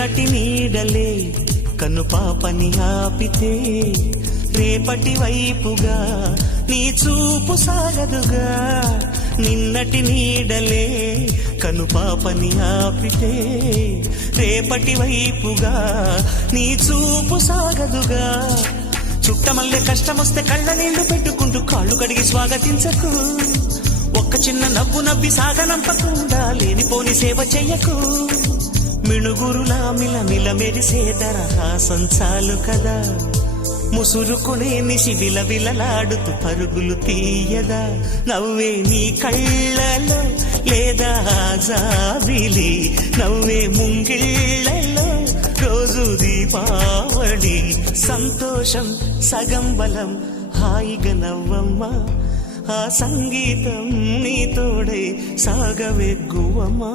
నిన్నటి నీడలే కను పాపని ఆపితే రేపటి వైపుగా నీ చూపు సాగదుగా. నిన్నటి నీడలే కను పాపని ఆపితే రేపటి వైపుగా నీ చూపు సాగదుగా. చుట్టమల్లె కష్టమొస్తే కళ్ళ నీళ్లు పెట్టుకుంటూ కాళ్ళు కడిగి స్వాగతించకు. ఒక్క చిన్న నవ్వు నవ్వి సాగనంపకుండా లేనిపోని సేవ చెయ్యకు. మిణుగురులా మిలమిల మెరిసే దరహాసం చాలు కదా. ముసురుకునే నిశి విలవిలలాడుతూ పరుగులు తీయదా. నవ్వే నీ కళ్ళలో లేదా జాబిలి, నవ్వే ముంగిళ్ళలో రోజు దీపావళి. సంతోషం సగం బలం హాయిగా నవ్వమ్మా, ఆ సంగీతం నీ తోడై సాగవెగ్గువమ్మా.